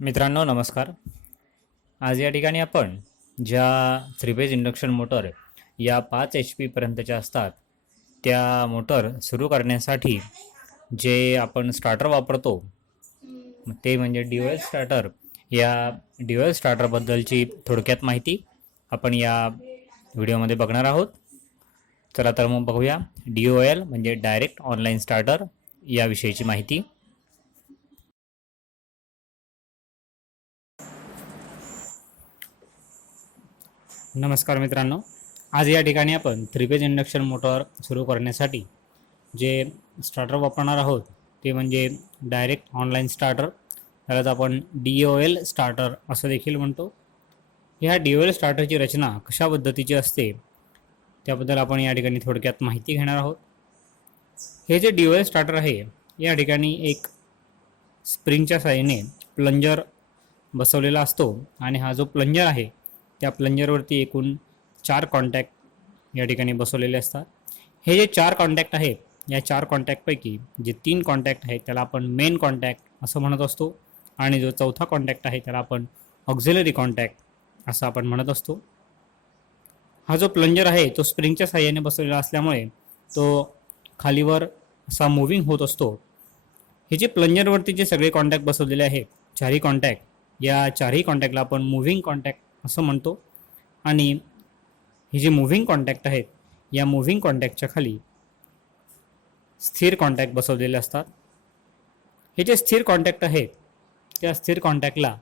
मित्रांनो नमस्कार. आज या ठिकाणी आपण ज्या थ्री फेज इंडक्शन मोटर या 5 HP पर्यंतच्या असतात त्या मोटर सुरू करण्यासाठी जे आपण स्टार्टर वापरतो ते म्हणजे ड्युअल स्टार्टर. या ड्युअल स्टार्टरबद्दलची थोडक्यात माहिती आपण या व्हिडिओमध्ये बघणार आहोत. चला तर मग बघूया DOL म्हणजे डायरेक्ट ऑनलाईन स्टार्टर याविषयीची माहिती. नमस्कार मित्रांनो, आज या ठिकाणी आपण थ्री फेज इंडक्शन मोटर सुरू करण्यासाठी जे स्टार्टर वापरणार आहोत ते म्हणजे डायरेक्ट ऑनलाईन स्टार्टर, त्यालाच आपण DOL स्टार्टर असं देखील म्हणतो. ह्या DOL स्टार्टरची रचना कशा पद्धतीची असते त्याबद्दल आपण या ठिकाणी थोडक्यात माहिती घेणार आहोत. हे जे DOL स्टार्टर आहे या ठिकाणी एक स्प्रिंगच्या साहाय्याने प्लंजर बसवलेला असतो आणि हा जो प्लंजर आहे त्या प्लंजरवरती एकूण 4 कॉन्टॅक्ट या ठिकाणी बसवलेले असतात. हे जे 4 कॉन्टॅक्ट आहेत या 4 कॉन्टॅक्टपैकी जे 3 कॉन्टॅक्ट आहेत त्याला आपण मेन कॉन्टॅक्ट असं म्हणत असतो आणि जो चौथा कॉन्टॅक्ट आहे त्याला आपण ऑक्झिलरी कॉन्टॅक्ट असं आपण म्हणत असतो. हा जो प्लंजर आहे तो स्प्रिंगच्या साहाय्याने बसवलेला असल्यामुळे तो खालीवर असा मुव्हिंग होत असतो. हे जे प्लंजरवरती जे सगळे कॉन्टॅक्ट बसवलेले आहेत चारही कॉन्टॅक्ट, या चारही कॉन्टॅक्टला आपण मुव्हिंग कॉन्टॅक्ट असं म्हणतो. आणि हे जे मुव्हिंग कॉन्टॅक्ट आहेत या मुव्हिंग कॉन्टॅक्टच्या खाली स्थिर कॉन्टॅक्ट बसवलेले असतात. हे जे स्थिर कॉन्टॅक्ट आहेत त्या स्थिर कॉन्टॅक्टला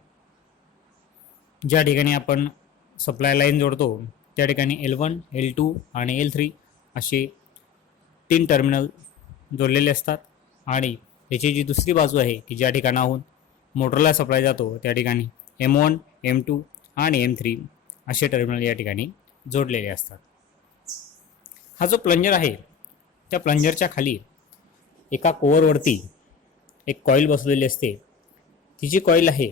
ज्या ठिकाणी आपण सप्लाय लाईन जोडतो त्या ठिकाणी L1, L2 आणि L3 असे 3 टर्मिनल जोडलेले असतात. आणि त्याची जी दुसरी बाजू आहे की ज्या ठिकाणाहून मोटरला सप्लाय जातो त्या ठिकाणी M1, M2 आणि M3 असे टर्मिनल या ठिकाणी जोडलेले असतात. हा जो प्लंजर आहे त्या प्लंजरच्या खाली एका कोअरवरती एक कॉईल बसवलेली असते. ती जी कॉईल आहे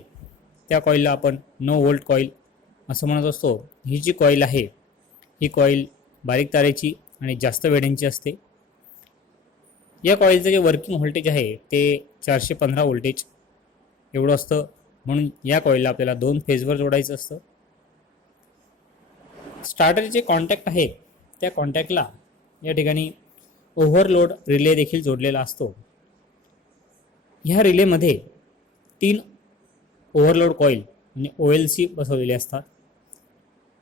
त्या कॉईलला आपण नो व्होल्ट कॉईल असं म्हणत असतो. ही जी कॉईल आहे ही कॉईल बारीक तारेची आणि जास्त वेढ्यांची असते. या कॉईलचं जे वर्किंग व्होल्टेज आहे ते 415 व्होल्टेज एवढं असतं. म्हणून या कॉईलला आपल्याला 2 फेजवर जोडायचं असतं. स्टार्टरचे जे कॉन्टॅक्ट आहे त्या कॉन्टॅक्टला या ठिकाणी ओव्हरलोड रिले देखील जोडलेला असतो. ह्या रिलेमध्ये 3 ओव्हरलोड कॉईल म्हणजे OLC बसवलेले असतात.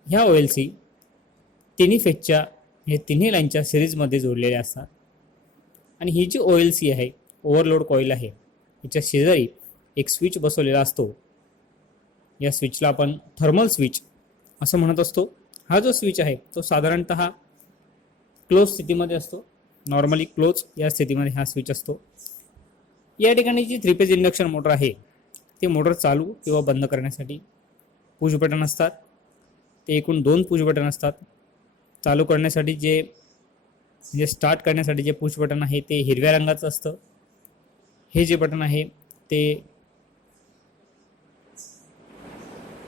ह्या OLC तिन्ही फेजच्या हे तिन्ही लाईनच्या सिरीजमध्ये जोडलेल्या असतात. आणि ही जी OLC आहे ओव्हरलोड कॉईल आहे हिच्या शेजारी एक स्विच बसवलेला असतो. या स्विचला आपण थर्मल स्विच असं म्हणत असतो. हा जो स्विच आहे तो साधारणतः क्लोज स्थितीमध्ये असतो. नॉर्मली क्लोज या स्थितीमध्ये हा स्विच असतो. या ठिकाणी जी थ्री फेज इंडक्शन मोटर आहे ते मोटर चालू किंवा बंद करण्यासाठी पुश बटन असतात. ते एकूण 2 पुश बटन असतात. चालू करण्यासाठी जे स्टार्ट करण्यासाठी जे पुश बटन आहे ते हिरव्या रंगाचं असतं. हे जे बटन आहे ते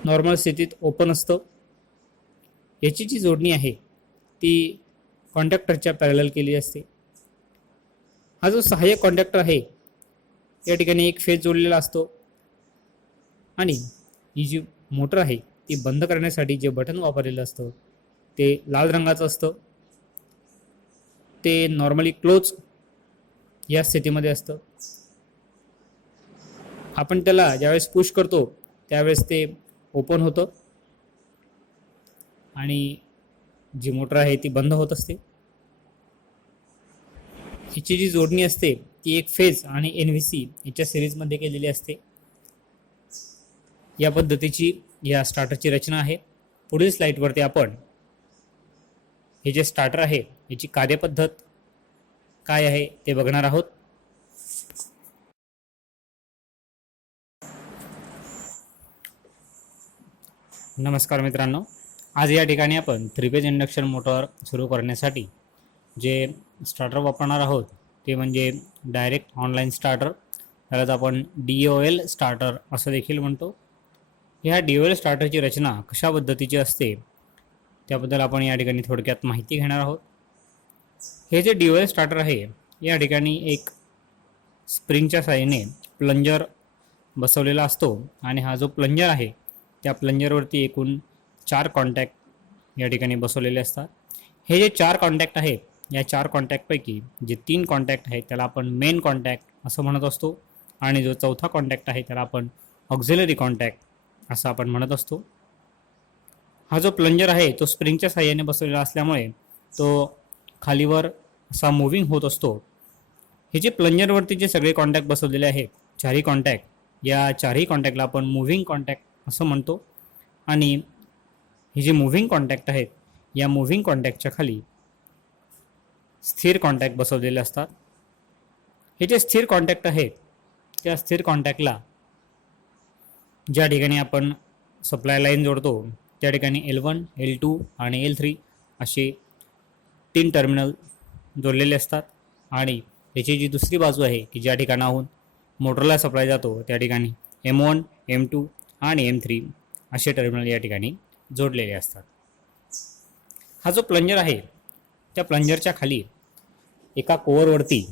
नॉर्मल स्थितीत ओपन असतं. याची जी जोडणी आहे ती कॉन्डक्टरच्या पॅरलल केली असते. हा जो सहाय्यक कॉन्डक्टर आहे या ठिकाणी एक फेज जोडलेला असतो. आणि ही जी मोटर आहे ती बंद करण्यासाठी जे बटन वापरलेलं असतं ते लाल रंगाचं असतं. ते नॉर्मली क्लोज या स्थितीमध्ये असतं. आपण त्याला ज्यावेळेस पुश करतो त्यावेळेस ते ओपन होतं आणि जी मोटर आहे ती बंद होत असते. हिची जी जोडणी असते ती एक फेज आणि NVC याच्या सिरीजमध्ये केलेली असते. या पद्धतीची या स्टार्टरची रचना आहे. पुढील स्लाईडवरती आपण हे जे स्टार्टर आहे याची कार्यपद्धत काय आहे ते बघणार आहोत. नमस्कार मित्रांनो, आज या ठिकाणी आपण थ्री फेज इंडक्शन मोटर सुरू करण्यासाठी जे स्टार्टर वापरणार आहोत ते म्हणजे डायरेक्ट ऑनलाईन स्टार्टर, त्यालाच आपण DOL स्टार्टर असं देखील म्हणतो. ह्या DOL स्टार्टरची रचना कशा पद्धतीची असते त्याबद्दल आपण या ठिकाणी थोडक्यात माहिती घेणार आहोत. हे जे DOL स्टार्टर आहे या ठिकाणी एक स्प्रिंगच्या साहाय्याने प्लंजर बसवलेला असतो आणि हा जो प्लंजर आहे त्या प्लंजरवरती एकूण 4 कॉन्टॅक्ट या ठिकाणी बसवलेले असतात. हे जे 4 कॉन्टॅक्ट आहेत या 4 कॉन्टॅक्टपैकी जे 3 कॉन्टॅक्ट आहेत त्याला आपण मेन कॉन्टॅक्ट असं म्हणत असतो आणि जो चौथा कॉन्टॅक्ट आहे त्याला आपण ऑक्झिलरी कॉन्टॅक्ट असं आपण म्हणत असतो. हा जो प्लंजर आहे तो स्प्रिंगच्या साहाय्याने बसवलेला असल्यामुळे तो खालीवर असा मूव्हिंग होत असतो. हे जे प्लंजरवरती जे सगळे कॉन्टॅक्ट बसवलेले आहेत चारही कॉन्टॅक्ट, या चारही कॉन्टॅक्टला आपण मूव्हिंग कॉन्टॅक्ट असं म्हणतो. आणि हे जे मूव्हिंग कॉन्टॅक्ट आहेत या मूव्हिंग कॉन्टॅक्टच्या खाली स्थिर कॉन्टॅक्ट बसवलेले असतात. हे जे स्थिर कॉन्टॅक्ट आहेत त्या स्थिर कॉन्टॅक्टला ज्या ठिकाणी आपण सप्लाय लाईन जोडतो त्या ठिकाणी L1, L2 आणि L3 असे 3 टर्मिनल जोडलेले असतात. आणि याची जी दुसरी बाजू आहे की ज्या ठिकाणाहून मोटरला सप्लाय जातो त्या ठिकाणी M1, M2 आणि M3 असे टर्मिनल या ठिकाणी जोडलेले असतात. हा जो प्लंजर आहे त्या प्लंजरच्या खाली एका कोअरवरती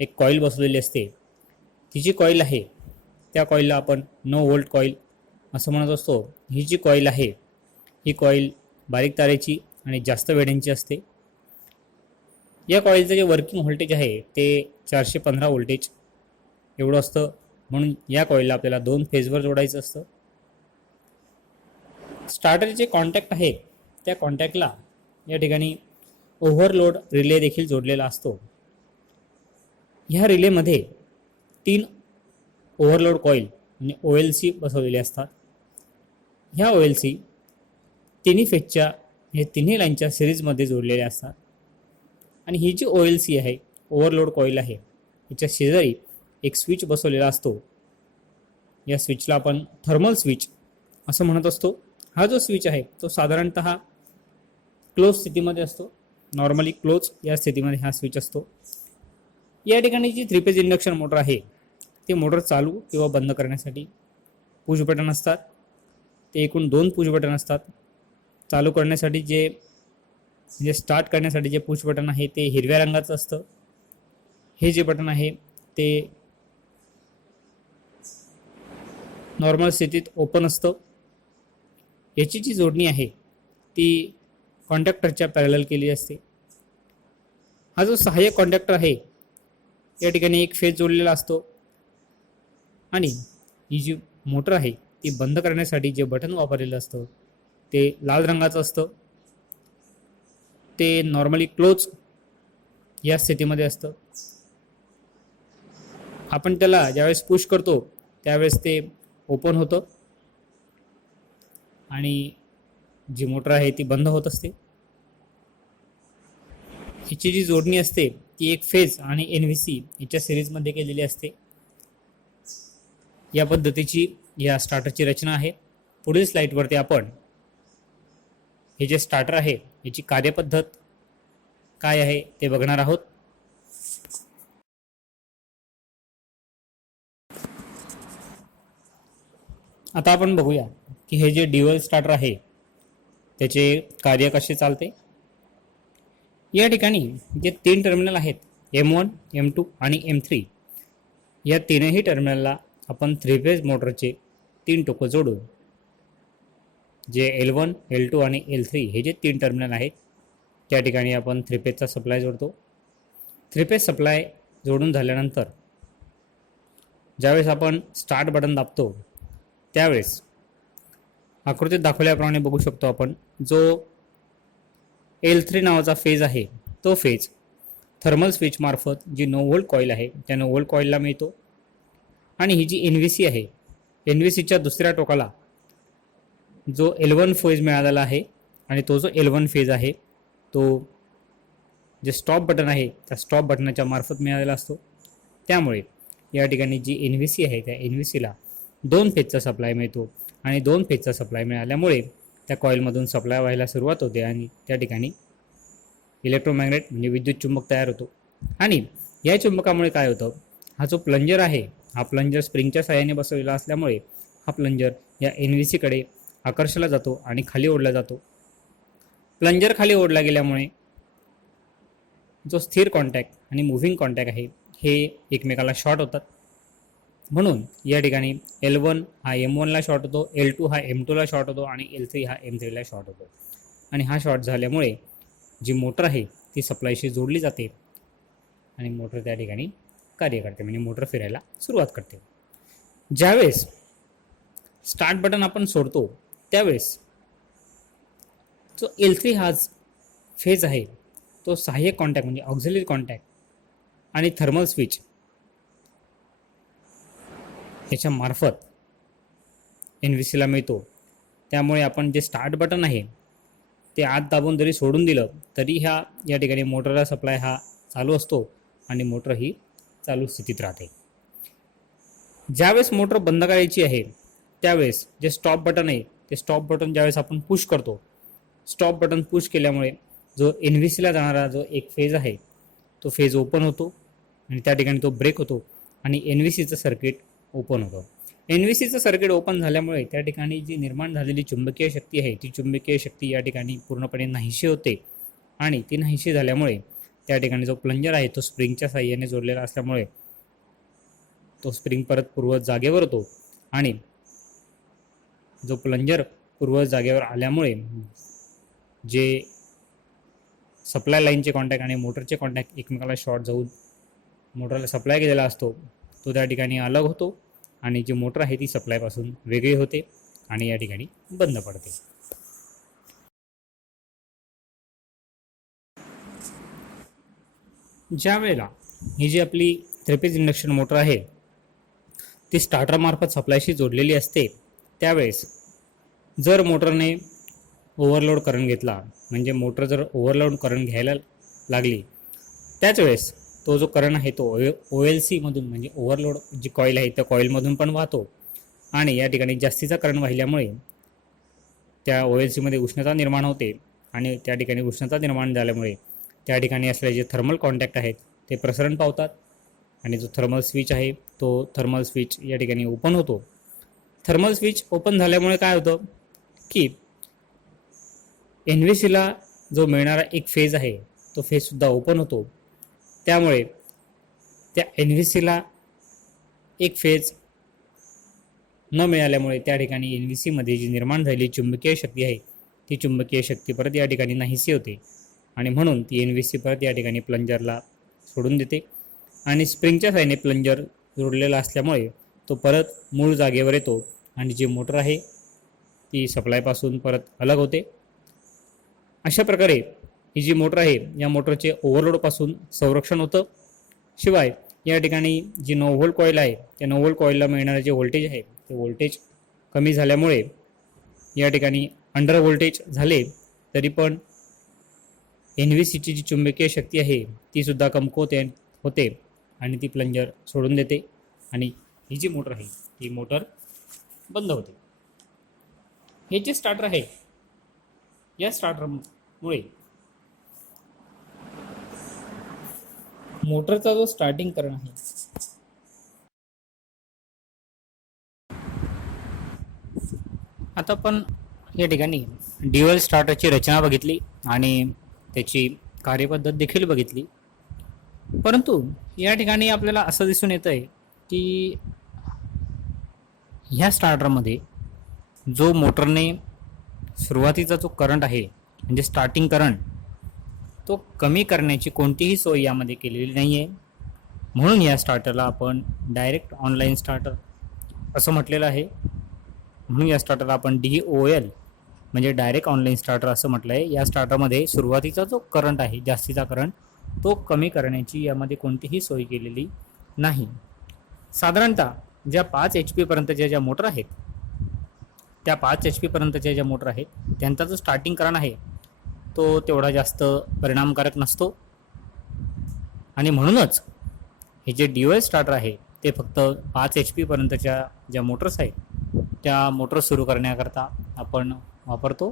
एक कॉईल बसवलेली असते. ती जी कॉईल आहे त्या कॉईलला आपण नो व्होल्ट कॉईल असं म्हणत असतो. ही जी कॉईल आहे ही कॉईल बारीक तारेची आणि जास्त वेळेंची असते. या कॉईलचं जे वर्किंग व्होल्टेज आहे ते 415 व्होल्टेज एवढं असतं. म्हणून या कॉईलला आपल्याला 2 फेजवर जोडायचं असतं. स्टार्टरचे जे कॉन्टॅक्ट आहे त्या कॉन्टॅक्टला या ठिकाणी ओव्हरलोड रिले देखील जोडलेला असतो. ह्या रिलेमध्ये 3 ओव्हरलोड कॉईल म्हणजे OLC बसवलेले असतात. ह्या OLC तिन्ही फेजच्या हे तिन्ही लाईनच्या सिरीजमध्ये जोडलेल्या असतात. आणि ही जी OLC आहे ओव्हरलोड कॉईल आहे याच्या शेजारी एक स्विच बसवलेला असतो. या स्विचला आपण थर्मल स्विच असं म्हणत असतो. हा जो स्विच आहे तो साधारणतः क्लोज स्थितीमध्ये असतो. नॉर्मली क्लोज या स्थितीमध्ये हा स्विच असतो. या ठिकाणी जी 3 फेज इंडक्शन मोटर आहे ते मोटर चालू किंवा बंद करण्यासाठी पुश बटन असतात. ते एकूण 2 पुश बटन असतात. चालू करण्यासाठी जे म्हणजे स्टार्ट करण्यासाठी जे पुश बटन आहे ते हिरव्या रंगाचं असतं. हे जे बटन आहे ते नॉर्मल स्थितीत ओपन असतं. याची जी जोडणी आहे ती कॉन्टॅक्टरच्या पॅरलल केली असते. हा जो सहाय्यक कॉन्टॅक्टर आहे या ठिकाणी एक फेज जोडलेला असतो. आणि ही जी मोटर आहे ती बंद करण्यासाठी जे बटन वापरलेलं असतं ते लाल रंगाचं असतं. ते नॉर्मली क्लोज या स्थितीमध्ये असतं. आपण त्याला ज्यावेळेस पुश करतो त्यावेळेस ते ओपन होतं आणि जी मोटर आहे ती बंद होत असते. हिची जी जोडणी असते ती एक फेज आणि NVC याच्या सिरीजमध्ये केलेली असते. या पद्धतीची या स्टार्टरची रचना आहे. पुढील स्लाइडवरती आपण हे जे स्टार्टर आहे याची कार्यपद्धत काय आहे ते बघणार आहोत. आता आपण बघूया की हे जे ड्युअल स्टार्टर आहे त्याचे कार्य कसे चालते. या ठिकाणी जे 3 टर्मिनल आहेत M1, M2 आणि M3 या तीनही टर्मिनलला आपण 3 फेज मोटरचे 3 टोकं जोडून जे L1, L2 आणि L3 हे जे 3 टर्मिनल आहेत त्या ठिकाणी आपण 3 फेजचा सप्लाय जोडतो. 3 फेज सप्लाय जोडून झाल्यानंतर ज्यावेळेस आपण स्टार्ट बटन दाबतो त्यावेळेस आकृतीत दाखवल्याप्रमाणे बघू शकतो आपण जो L3 नावाचा फेज आहे तो फेज थर्मल स्विच मार्फत जी नो व्होल्ट कॉईल आहे त्या नो व्होल्ट कॉईलला मिळतो. आणि ही जी NVC आहे NVCच्या दुसऱ्या टोकाला जो L1 फेज मिळालेला आहे आणि तो जो L1 फेज आहे तो जे स्टॉप बटन आहे त्या स्टॉप बटनाच्या मार्फत मिळालेला असतो. त्यामुळे या ठिकाणी जी NVC आहे त्या NVCला 2 फेजचा सप्लाय मिळतो आणि 2 फेजचा सप्लाय मिळाल्यामुळे त्या कॉईलमधून सप्लाय व्हायला सुरुवात होते आणि त्या ठिकाणी इलेक्ट्रोमॅग्नेट म्हणजे विद्युत चुंबक तयार होतो. आणि या चुंबकामुळे काय होतं, हा जो प्लंजर आहे हा प्लंजर स्प्रिंगच्या साहाय्याने बसवलेला असल्यामुळे हा प्लंजर या NVCकडे आकर्षला जातो आणि खाली ओढला जातो. प्लंजर खाली ओढला गेल्यामुळे जो स्थिर कॉन्टॅक्ट आणि मूव्हिंग कॉन्टॅक्ट आहे हे एकमेकाला शॉर्ट होतात म्हणून या ठिकाणी L1 हा M1ला शॉर्ट होतो, L2 हा M2ला शॉर्ट होतो आणि L3 हा M3ला शॉर्ट होतो. आणि हा शॉर्ट झाल्यामुळे जी मोटर आहे ती सप्लायशी जोडली जाते आणि मोटर त्या ठिकाणी कार्य करते, म्हणजे मोटर फिरायला सुरुवात करते. ज्यावेळेस स्टार्ट बटन आपण सोडतो त्यावेळेस जो L3 हा फेज आहे तो सहाय्यक कॉन्टॅक्ट म्हणजे ऑक्झिलरी कॉन्टॅक्ट आणि थर्मल स्विच याच्या मार्फत NVCला मिळतो. त्यामुळे आपण जे स्टार्ट बटन आहे ते आत दाबून जरी सोडून दिलं तरी या ठिकाणी मोटरला सप्लाय हा चालू असतो आणि मोटर ही चालू स्थितीत राहते. ज्यावेळेस मोटर बंद करायची आहे त्यावेळेस जे स्टॉप बटन आहे ते स्टॉप बटन ज्यावेळेस आपण पुश करतो, स्टॉप बटन पुश केल्यामुळे जो NVCला जाणारा जो एक फेज आहे तो फेज ओपन होतो आणि त्या ठिकाणी तो ब्रेक होतो आणि NVCचं सर्किट ओपन होतं. NVCचं सर्किट ओपन झाल्यामुळे त्या ठिकाणी जी निर्माण झालेली चुंबकीय शक्ती आहे ती चुंबकीय शक्ती या ठिकाणी पूर्णपणे नाहीशी होते आणि ती नाहीशी झाल्यामुळे त्या ठिकाणी जो प्लंजर आहे तो स्प्रिंगच्या साहाय्याने जोडलेला असल्यामुळे तो स्प्रिंग परत पूर्वज जागेवर होतो आणि जो प्लंजर पूर्वज जागेवर आल्यामुळे जे सप्लाय लाईनचे कॉन्टॅक्ट आणि मोटरचे कॉन्टॅक्ट एकमेकाला शॉर्ट जाऊन मोटरला सप्लाय केलेला असतो तो त्या ठिकाणी अलग होतो आणि जी मोटर आहे ती सप्लायपासून वेगळी होते आणि या ठिकाणी बंद पडते. ज्या वेळेला ही जी आपली 3 फेज इंडक्शन मोटर आहे ती स्टार्टरमार्फत सप्लायशी जोडलेली असते त्यावेळेस जर मोटरने ओव्हरलोड करंट घेतला, म्हणजे मोटर जर ओव्हरलोड करंट घ्यायला लागली त्याच वेळेस तो जो करंट आहे तो OLC मधून म्हणजे ओव्हरलोड जी कॉईल आहे त्या कॉईलमधून पण वाहतो आणि या ठिकाणी जास्तीचा करंट वाहिल्यामुळे त्या OLC मध्ये उष्णता निर्माण होते आणि त्या ठिकाणी उष्णता निर्माण झाल्यामुळे त्या ठिकाणी असलेले जे थर्मल कॉन्टॅक्ट आहेत ते प्रसरण पावतात आणि जो थर्मल स्विच आहे तो थर्मल स्विच या ठिकाणी ओपन होतो. थर्मल स्विच ओपन झाल्यामुळे काय होतं की NVCला जो मिळणारा एक फेज आहे तो फेजसुद्धा ओपन होतो. त्यामुळे त्या NVCला एक फेज न मिळाल्यामुळे त्या ठिकाणी NVCमध्ये जी निर्माण झालेली चुंबकीय शक्ती आहे ती चुंबकीय शक्ती परत या ठिकाणी नाहीशी होते आणि म्हणून ती NVC परत या ठिकाणी प्लंजरला सोडून देते आणि स्प्रिंगच्या साहाय्याने प्लंजर जोडलेला असल्यामुळे तो परत मूळ जागेवर येतो आणि जी मोटर आहे ती सप्लायपासून परत अलग होते. अशा प्रकारे ही जी मोटर आहे या मोटरचे ओव्हरलोडपासून संरक्षण होतं. शिवाय या ठिकाणी जी 9 व्होल्ट कॉईल आहे त्या 9 व्होल्ट कॉईलला मिळणारे जे व्होल्टेज आहे ते व्होल्टेज कमी झाल्यामुळे या ठिकाणी अंडर व्होल्टेज झाले तरी पण NVCची जी चुंबकीय शक्ती आहे तीसुद्धा कमकुवत होते आणि ती प्लंजर सोडून देते आणि ही जी मोटर आहे ती मोटर बंद होते. हे जे स्टार्टर आहे या स्टार्टरमुळे मोटरचा जो स्टार्टिंग करंट आहे आता आपण या ठिकाणी ड्युअल स्टार्टरची रचना बघितली आणि त्याची कार्यपद्धत देखील बघितली. परंतु या ठिकाणी आपल्याला असं दिसून येतं आहे की ह्या स्टार्टरमध्ये जो मोटरने सुरुवातीचा जो करंट आहे म्हणजे स्टार्टिंग करंट तो कमी करण्याची कोणतीही सोय यामध्ये केलेली नाही आहे. म्हणून या स्टार्टरला आपण डायरेक्ट ऑनलाईन स्टार्टर असं म्हटलेलं आहे. म्हणून या स्टार्टरला आपण DOL म्हणजे डायरेक्ट ऑनलाईन स्टार्टर असं म्हटलं आहे. या स्टार्टरमध्ये सुरुवातीचा जो करंट आहे जास्तीचा करंट तो कमी करण्याची यामध्ये कोणतीही सोय केलेली नाही. साधारणतः ज्या 5 HP पर्यंतच्या ज्या मोटर आहेत त्या 5 HP पर्यंतच्या ज्या मोटर आहेत त्यांचा जो स्टार्टिंग करंट आहे तो तेवढा जास्त परिणामकारक नसतो आणि म्हणूनच हे जे DOL स्टार्टर आहे ते फक्त 5 HP पर्यंतच्या ज्या मोटर्स आहेत त्या मोटर सुरू करण्याकरता आपण वापरतो.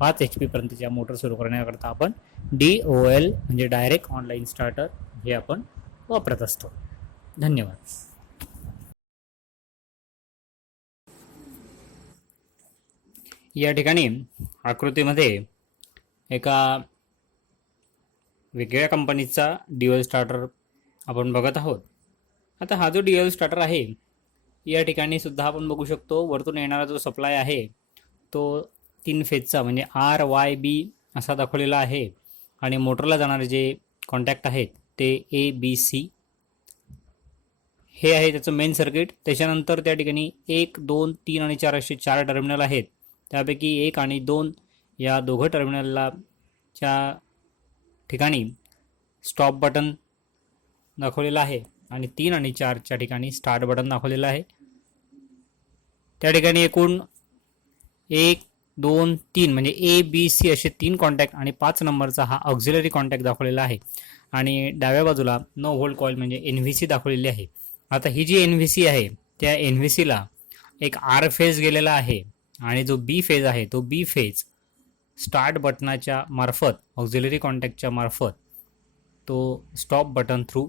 5 HP पर्यंतच्या मोटर सुरू करण्याकरता आपण DOL म्हणजे डायरेक्ट ऑनलाईन स्टार्टर हे आपण वापरत असतो. धन्यवाद. या ठिकाणी आकृतीमध्ये एका वेगळ्या कंपनीचा DOL स्टार्टर आपण बघत आहोत. आता हा जो DOL स्टार्टर आहे या ठिकाणी सुद्धा आपण बघू शकतो वरतून येणारा जो सप्लाय आहे तो 3 फेजचा म्हणजे RYB असा दाखवलेला आहे आणि मोटरला जाणारे जे कॉन्टॅक्ट आहेत ते ABC हे आहे त्याचं मेन सर्किट. त्याच्यानंतर त्या ठिकाणी 1, 2, 3 आणि 4 असे 4 टर्मिनल आहेत. त्यापैकी 1 आणि 2 या दोघं टर्मिनलला च्या ठिकाणी स्टॉप बटन दाखवलेलं आहे आणि 3 आणि 4च्या ठिकाणी स्टार्ट बटन दाखवलेलं आहे. त्या ठिकाणी एकूण 1, 2, 3 म्हणजे ABC असे 3 कॉन्टॅक्ट आणि 5 नंबरचा हा ऑक्झिलरी कॉन्टॅक्ट दाखवलेला आहे आणि डाव्या बाजूला नो व्होल्ट कॉईल म्हणजे NVC दाखवलेली आहे. आता ही जी NVC आहे त्या NVCला एक R फेज गेलेला आहे आणि जो B फेज आहे तो B फेज स्टार्ट बटनाच्या मार्फत ऑक्झिलरी कॉन्टॅक्टच्या मार्फत तो stop button through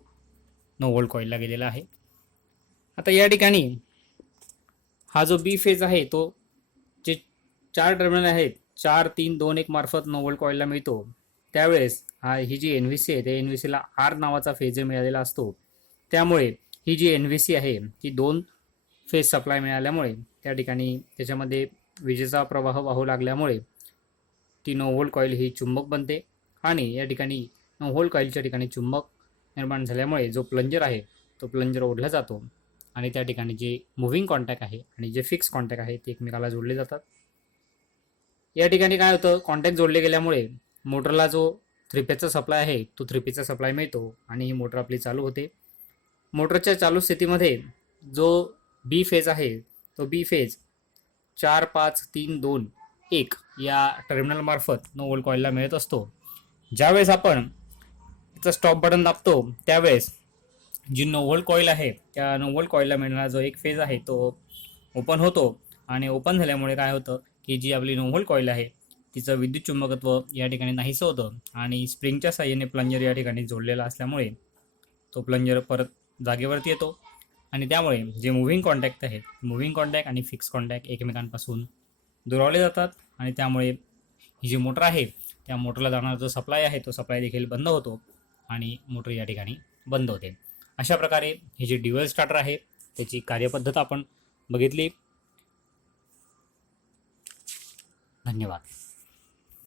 no volt कॉईलला गेलेला आहे. आता या ठिकाणी हा जो B फेज आहे तो जे 4 टर्मिनल आहेत 4, 3, 2, 1 मार्फत नो व्होल्ट कॉईलला मिळतो. त्यावेळेस ही जी NVC आहे त्या NVCला R नावाचा फेज मिळालेला असतो. त्यामुळे ही जी NVC आहे ती 2 फेज सप्लाय मिळाल्यामुळे त्या ठिकाणी त्याच्यामध्ये विजेचा प्रवाह वाहू लागल्यामुळे ती नो व्होल्ट कॉईल ही चुंबक बनते आणि या ठिकाणी नो व्होल्ट कॉईलच्या ठिकाणी चुंबक निर्माण झाल्यामुळे जो प्लंजर आहे तो प्लंजर ओढला जातो आणि त्या ठिकाणी जे मुव्हिंग कॉन्टॅक्ट आहे आणि जे फिक्स कॉन्टॅक्ट आहे ते एकमेकाला जोडले जातात. या ठिकाणी काय होतं, कॉन्टॅक्ट जोडले गेल्यामुळे मोटरला जो 3 फेजचा सप्लाय आहे तो 3 फेजचा सप्लाय मिळतो आणि ही मोटर आपली चालू होते. मोटरच्या चालू स्थितीमध्ये जो B फेज आहे तो B फेज 4, 5, 3, 2, 1 या टर्मिनल मार्फत नो व्होल्ट कॉईलला मिळत असतो. ज्यावेळेस आपण त्याचा स्टॉप बटन दाबतो त्यावेळेस जी नो व्होल्ट कॉईल आहे त्या नो व्होल्ट कॉईलला मिळणारा जो एक फेज आहे तो ओपन होतो आणि ओपन झाल्यामुळे काय होतं की जी आपली नो व्होल्ट कॉईल आहे तिचं विद्युत चुंबकत्व या ठिकाणी नाहीसं होतं आणि स्प्रिंगच्या साहाय्याने प्लंजर या ठिकाणी जोडलेला असल्यामुळे तो प्लंजर परत जागेवरती येतो आणि त्यामुळे जे मुव्हिंग कॉन्टॅक्ट आहेत मुव्हिंग कॉन्टॅक्ट आणि फिक्स कॉन्टॅक्ट एकमेकांपासून दुरावले जातात आणि त्यामुळे ही जी मोटर आहे त्या मोटरला जाणारा जो सप्लाय आहे तो सप्लाय देखील बंद होतो आणि मोटर या ठिकाणी बंद होते. अशा प्रकारे ही जी ड्युअल स्टार्टर आहे त्याची कार्यपद्धत आपण बघितली. धन्यवाद.